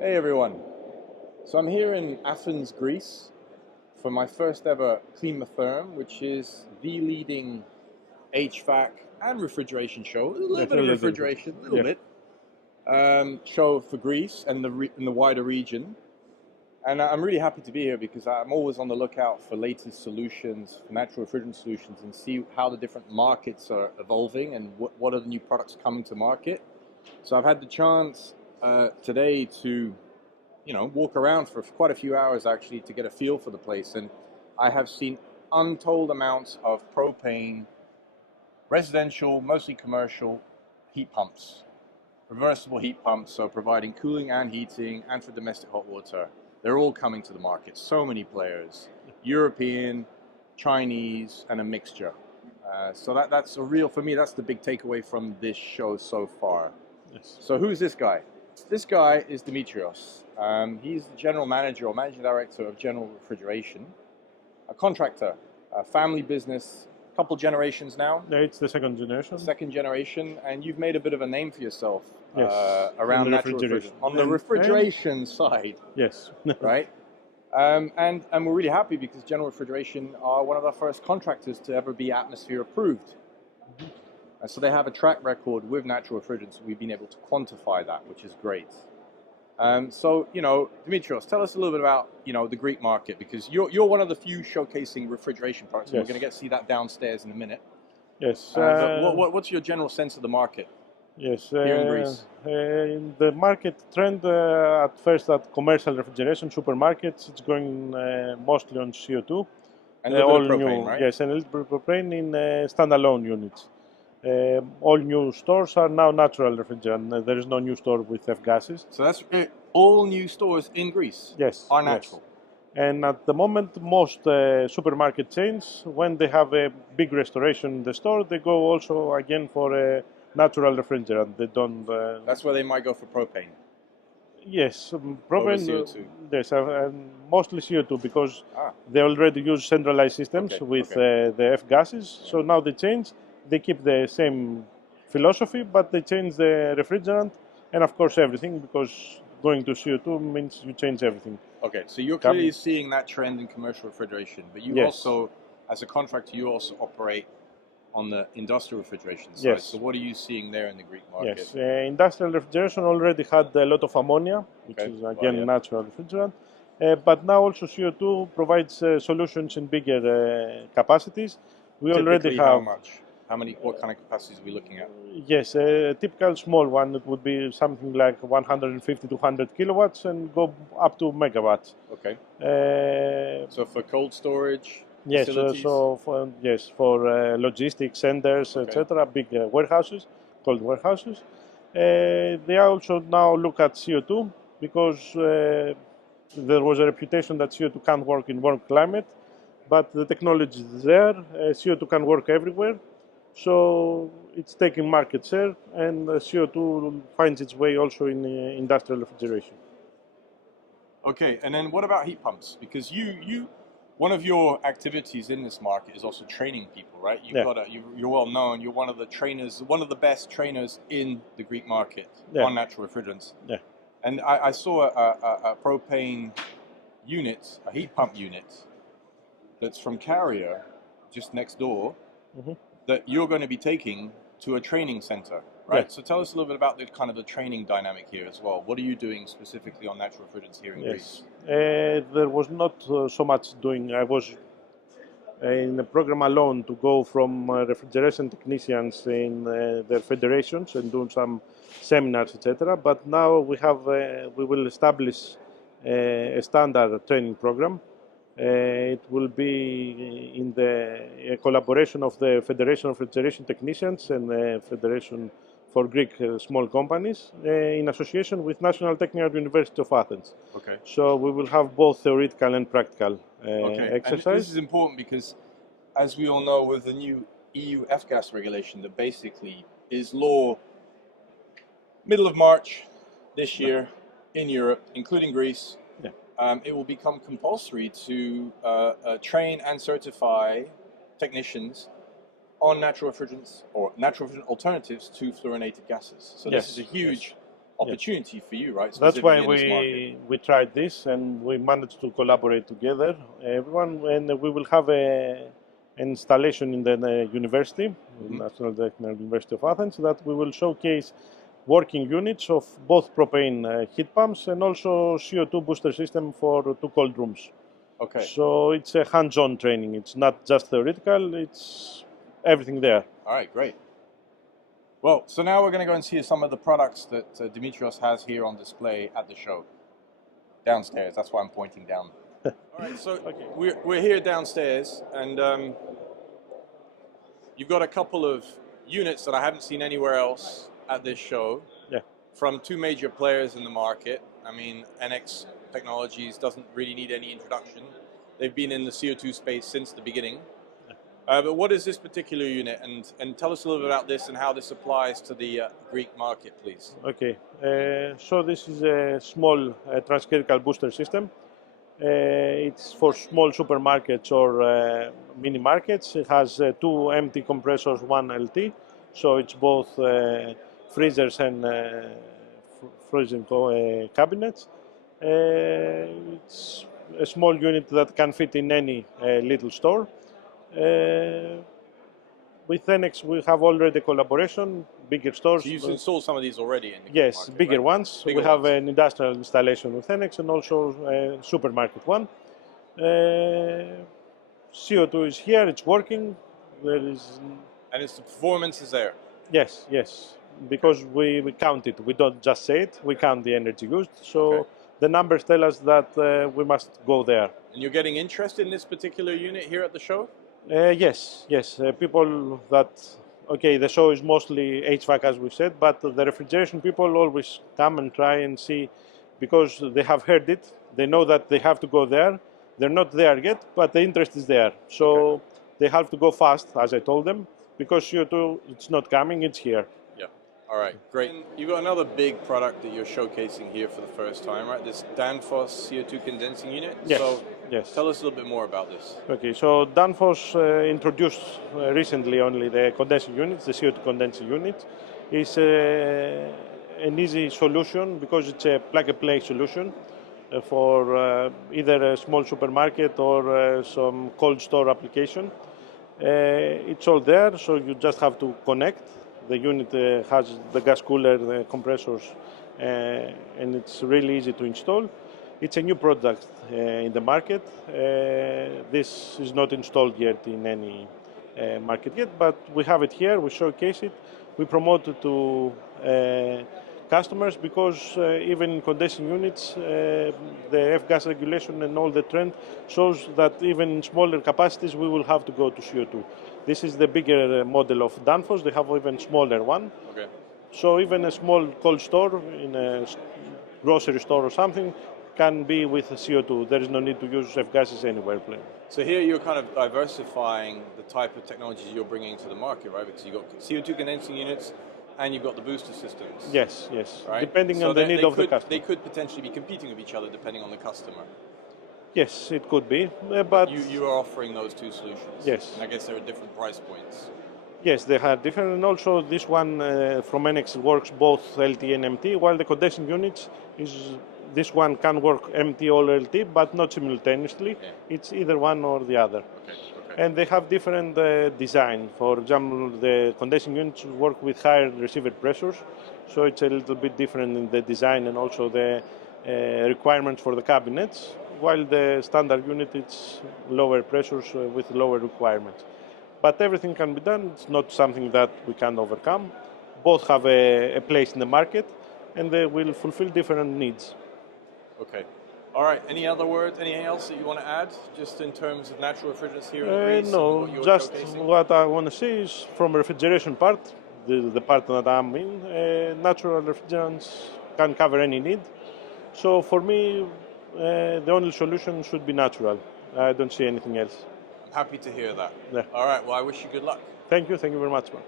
Hey everyone. So I'm here in Athens, Greece for my first ever Climatherm, which is the leading HVAC and refrigeration show. A little bit of refrigeration, a little bit. Show for Greece and the wider region. And I'm really happy to be here because I'm always on the lookout for latest solutions, for natural refrigerant solutions, and see how the different markets are evolving and what are the new products coming to market. So I've had the chance today to walk around for quite a few hours actually to get a feel for the place, and I have seen untold amounts of propane, residential, mostly commercial heat pumps, reversible heat pumps, so providing cooling and heating and for domestic hot water. They're all coming to the market, so many players, European, Chinese, and a mixture. So that's a real, for me, that's the big takeaway from this show so far. Yes. So who's this guy? This guy is Dimitrios. He's the general manager or managing director of General Refrigeration, a contractor, a family business, a couple generations now. Yeah, it's the second generation. Second generation, and you've made a bit of a name for yourself on around the natural refrigeration. On the refrigeration side. Yes. Right? And we're really happy because General Refrigeration are one of the first contractors to ever be atmosphere approved. And so they have a track record with natural refrigerants. We've been able to quantify that, which is great. So, Dimitrios, tell us a little bit about, the Greek market, because you're one of the few showcasing refrigeration products. And we're going to see that downstairs in a minute. Yes. What's your general sense of the market? Yes. Here in Greece. The market trend at first at commercial refrigeration supermarkets, it's going mostly on CO2. And a little bit of propane, right? Yes, and a little bit of propane in standalone units. All new stores are now natural refrigerant. There is no new store with F-gases. So that's all new stores in Greece are natural. Yes. And at the moment, most supermarket chains, when they have a big restoration in the store, they go also again for a natural refrigerant. They don't. That's where they might go for propane. Yes, propane. CO2. Yes, and mostly CO2 because they already use centralized systems with the F-gases. So now they change. They keep the same philosophy, but they change the refrigerant and of course everything, because going to CO2 means you change everything. Okay, so you're clearly seeing that trend in commercial refrigeration, but you also, as a contractor, you also operate on the industrial refrigeration side. Yes. So what are you seeing there in the Greek market? Yes, industrial refrigeration already had a lot of ammonia, which is again natural refrigerant, but now also CO2 provides solutions in bigger capacities. We already have. How much? What kind of capacities are we looking at? Yes, a typical small one, it would be something like 150 to 100 kilowatts and go up to megawatts. Okay. So for cold storage facilities? For logistics centers, etc., big warehouses, cold warehouses. They also now look at CO2 because there was a reputation that CO2 can't work in warm climate, but the technology is there. CO2 can work everywhere. So it's taking market share, and CO2 finds its way also in industrial refrigeration. Okay, and then what about heat pumps? Because one of your activities in this market is also training people, right? You're well known. You're one of the trainers, one of the best trainers in the Greek market on natural refrigerants. Yeah. And I saw a propane unit, a heat pump unit, that's from Carrier, just next door. That you're going to be taking to a training center, right? So tell us a little bit about the training dynamic here as well. What are you doing specifically on natural refrigerants here in Greece? There was not so much doing. I was in a program alone to go from refrigeration technicians in their federations and do some seminars, etc. But now we will establish a standard training program. It will be in the collaboration of the Federation of Refrigeration Technicians and the Federation for Greek Small Companies in association with National Technical University of Athens. Okay. So we will have both theoretical and practical exercise. And this is important because, as we all know, with the new EU F-gas regulation that basically is law middle of March this year in Europe, including Greece, it will become compulsory to train and certify technicians on natural refrigerants or natural refrigerant alternatives to fluorinated gases. So this is a huge opportunity for you, right? That's why Specifically in this market. we tried this and we managed to collaborate together, everyone, and we will have an installation in the university, National Technical University of Athens, that we will showcase working units of both propane heat pumps and also CO2 booster system for 2 cold rooms. Okay. So it's a hands-on training. It's not just theoretical, it's everything there. All right, great. Well, so now we're going to go and see some of the products that Dimitrios has here on display at the show. Downstairs, that's why I'm pointing down. All right, so we're here downstairs, and you've got a couple of units that I haven't seen anywhere else at this show. Yeah. From 2 major players in the market. I mean, NX Technologies doesn't really need any introduction. They've been in the CO2 space since the beginning. But what is this particular unit, and tell us a little bit about this and how this applies to the Greek market, please. Okay, so this is a small transcritical booster system. It's for small supermarkets or mini markets. It has 2 empty compressors, 1 LT, so it's both freezers and freezing cabinets. It's a small unit that can fit in any little store. With NX, we have already a collaboration, bigger stores. So you've installed some of these already in the Yes, market, bigger right? ones. Bigger we have ones. an industrial installation with NX and also a supermarket one. CO2 is here, it's working. There is. And its performance is there. Yes, yes. Because we count it. We don't just say it, we count the energy used. So the numbers tell us that we must go there. And you're getting interested in this particular unit here at the show? Yes, yes. People that, okay, the show is mostly HVAC as we said, but the refrigeration people always come and try and see because they have heard it. They know that they have to go there. They're not there yet, but the interest is there. So they have to go fast, as I told them, because CO2, it's not coming, it's here. Yeah. All right, great. You've got another big product that you're showcasing here for the first time, right? This Danfoss CO2 condensing unit. Yes. So yes. tell us a little bit more about this. Okay, so Danfoss introduced recently only the condensing units, the CO2 condensing unit. It's an easy solution because it's a plug-and-play solution for either a small supermarket or some cold store application. It's all there, so you just have to connect. The unit has the gas cooler, the compressors, and it's really easy to install. It's a new product in the market. This is not installed yet in any market yet, but we have it here, we showcase it, we promote it to customers because even in condensing units, the F-gas regulation and all the trend shows that even in smaller capacities we will have to go to CO2. This is the bigger model of Danfoss, they have even smaller one. Okay. So even a small cold store in a grocery store or something can be with CO2. There is no need to use F-gases anywhere. So here you're kind of diversifying the type of technologies you're bringing to the market, right? Because you've got CO2 condensing units and you've got the booster systems. Yes, yes. Right? Depending on the need of the customer. They could potentially be competing with each other depending on the customer. Yes, it could be, but you are offering those 2 solutions. Yes. And I guess there are different price points. Yes, they are different, and also this one from NX works both LT and MT, while the condensing units this one can work MT or LT, but not simultaneously. Yeah. It's either one or the other. Okay. And they have different design. For example, the condensing units work with higher receiver pressures, so it's a little bit different in the design and also the requirements for the cabinets, while the standard unit it's lower pressures with lower requirements. But everything can be done. It's not something that we can overcome. Both have a place in the market, and they will fulfill different needs. Okay. All right. Any other words? Anything else that you want to add, just in terms of natural refrigerants here in Greece? No, what just showcasing? what I want to say is from refrigeration part, the part that I'm in, natural refrigerants can cover any need. So for me, the only solution should be natural. I don't see anything else. I'm happy to hear that. Yeah. All right. Well, I wish you good luck. Thank you very much, man.